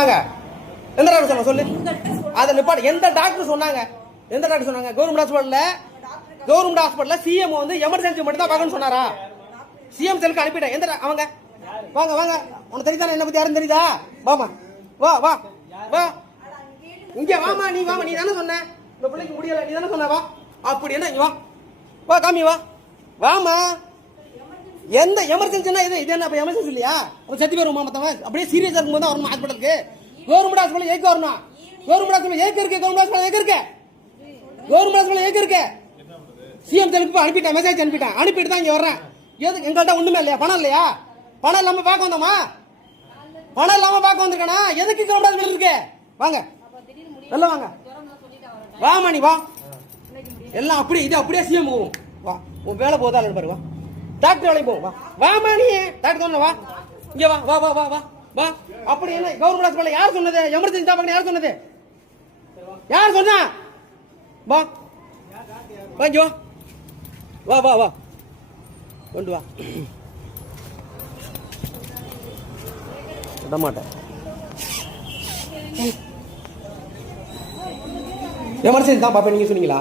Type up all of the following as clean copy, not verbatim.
சொன்னாங்க? எந்த டாக்டர் சொன்னாங்க சொல்லு? அதை நிப்பாடு. எந்த டாக்டர் சொன்னாங்க? எந்த டாக்டர் சொன்னாங்க? கவர்மெண்ட் ஹாஸ்பிட்டல்ல சிஎம் வந்து எமர்ஜென்சி மட்டும் தான் பார்க்கணும்னு சொன்னாரா? சிஎம் செல்லுக்கு அனுப்பிட்டேன். எந்த அவங்க வாங்க வாங்க, உனக்கு தெரியுதா என்ன பத்தி யாரும் தெரியுதா? வாமா, வா வா வா, இங்க வாமா, நீ வாமா, நீ தானே சொன்ன இந்த பிள்ளைக்கு முடியல, நீ தானே சொன்ன, வா. அப்படி என்ன, வா வா, காமி வா, வாமா. எந்த எமர்ஜென்சினா இது என்ன எமர்ஜென்சி இல்லையா? சத்தி வருமா மத்தவன் அப்படியே சீரியஸா இருக்கும்போது தான் வரணும் ஹாஸ்பிட்டலுக்கு. கவர்மெண்ட் ஹாஸ்பிட்டல் ஏக்க வரணும். கவர்மெண்ட் ஹாஸ்பிட்டல் ஏக்க இருக்கு. கவர்மெண்ட் ஹாஸ்பிட்டல் ஏக்க இருக்கு. கவர்மெண்ட் ஹாஸ்பிட்டல் ஏக்க இருக்கு. சிஎம் தெலுங்கு அனுப்பிட்டேன், மெசேஜ் அனுப்பிட்டேன். அனுப்பிட்டு தான் இங்க வர்றேன். எதுக்கு? எங்கள்கிட்ட ஒண்ணுமே இல்லையா? பணம் இல்லையா? பணம் இல்லாம பார்க்க வந்தோமா? பணம் இல்லாம பார்க்க வந்திருக்கானா? எதுக்கு கவர்மெண்ட் ஹாஸ்பிட்டல் இருக்கு? வாங்க எல்லாம் வாங்க, வாமா, நீ வா. எல்லாம் அப்படியே இது அப்படியே சிஎம் போகும். வா, உன் வேலை போதா பாரு, வா. டாக்டர் வேலைக்கு போகும், வா. வாமா, நீ டாக்டர் வா, இங்க வா வா வா வா வா வா. அப்படி என்ன கவர்மெண்ட் ஹாஸ்பிட்டல் யார் சொன்னது? எமர்ஜென்சி தான் யார் சொன்னது? யார் சொன்னா? வா வாங்க, வா வா வா, கொண்டு வா. விடமாட்டேன். எமர்ஜென்சி தான் பாப்பா நீங்க சொன்னீங்களா?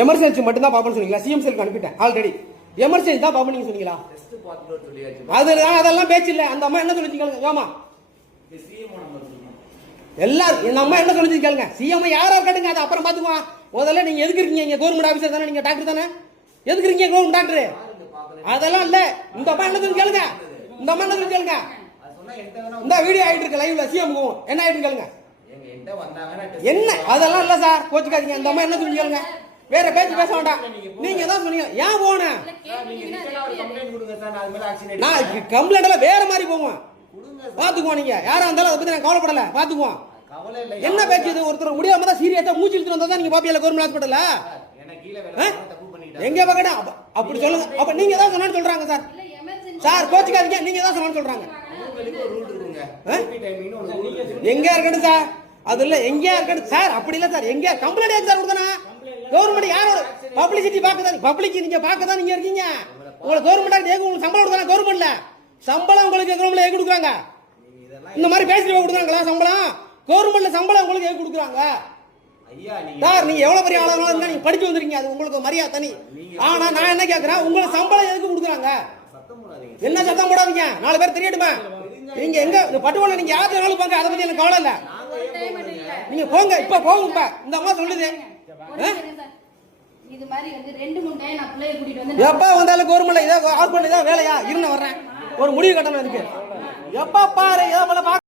எமர்ஜென்சி மட்டும் தான் பாப்பா சொன்னீங்களா? சிஎம் செல்க்கு அனுப்பிட்டேன் ஆல்ரெடி. எமர்ஜென்சி தான் பாப்பா நீங்க சொன்னீங்களா? அதெல்லாம் பேச்சு இல்ல. அந்த அம்மா என்ன சொல்லிச்சு? ஆமா, எல்லாரும் இந்த அம்மா என்ன சொல்லிச்சு கேளுங்க. சிஎம் யாரா கேட்டுங்க, அதை அப்புறம் பாத்துக்குவான். முதல்ல நீங்க எதுக்கு இருக்கீங்க இங்க? கவர்மெண்ட் ஆபீசர் தானே நீங்க? டாக்டர் தானே? எதுக்கு இருக்கீங்க கவர்மெண்ட் டாக்டர்? அதெல்லாம் இல்ல. இந்த அம்மா என்ன சொல்லி கேளுங்க. இந்த அம்மா என்ன சொல்லி கேளுங்க. இந்த வீடியோ ஆயிட்டு இருக்கு லைவ்ல. சிஎம் என்ன ஆயிட்டு கேளுங்க. என்ன அதெல்லாம் இல்ல சார், கோச்சுக்காதீங்க. இந்த அம்மா என்ன சொல்லி கேளுங்க. வேற பேச்சு பேச வேண்டாம். நீங்க தான் சொன்னீங்க. ஏன் போன நான் கம்ப்ளைண்ட் எல்லாம் வேற மாதிரி போவோம். பாத்துக்குவோம். நீங்க யாரா இருந்தாலும் அதை பத்தி நான் கவலைப்படல. பாத்துக்குவோம். என்ன பேச்சு இது? ஒருத்தர் முடியாம தான் சீரியஸா மூச்சு இழுத்து வந்தா தான் நீங்க பாப்பியல கவர்மெண்ட் ஹாஸ்பிட்டல்ல எங்க பக்கடா அப்படி சொல்லுங்க. அப்ப நீங்க தான் சொன்னு சொல்றாங்க சார். சார் கோச்சுக்காதீங்க, நீங்க தான் சொன்னு சொல்றாங்க. எங்க இருக்கணும் சார்? அது இல்ல, எங்க இருக்கணும் சார்? அப்படி இல்ல சார். எங்க கம்ப்ளைண்ட் சார் கொடுக்கணும்? கவர்மெண்ட் யாரோட பப்ளிசிட்டி பார்க்கதான், பப்ளிக் நீங்க பார்க்கதான் நீங்க இருக்கீங்க. உங்களுக்கு கவர்மெண்ட் உங்களுக்கு சம்பளம் கொடுக்கணும். கவர்மெண்ட்ல சம்பளம் உங்களுக்கு கவர்மெண்ட்ல ஏன் கொடுக்குறாங்க? இந்த மாதிரி பேசி கொடுக்குறாங்களா சம்பளம்? கவர்மெண்ட்ல சம்பளம் உங்களுக்கு ஏன் கொடுக்குறாங்க? சார் நீங்க எவ்வளவு பெரிய ஆளா இருந்தா நீங்க படிச்சு வந்திருக்கீங்க, அது உங்களுக்கு மரியாதை தனி. ஆனா நான் என்ன கேக்குறேன், உங்களுக்கு சம்பளம் எதுக்கு கொடுக்குறாங்க? என்ன சத்தம் போடாதீங்க, 4 பேர் தெரியட்டுமா? நீங்க எங்க பட்டுவல நீங்க யாரு வேணாலும் போங்க, அதை பத்தி எனக்கு கவலை இல்ல. நீங்க போங்க, இப்ப போங்க. இந்த அம்மா சொல்லுது இது மாதிரி வந்து 2-3 டைம் நான் பிள்ளைய கூட்டிட்டு வந்து எப்ப வந்தாலும் கவர்மெண்ட்ல இத ஹாஸ்பிடல் இத வேலையா இருன்னு வர்றேன். ஒரு முடிவு கட்டணும் இருக்கு. எப்ப பாரு ஏதோ போல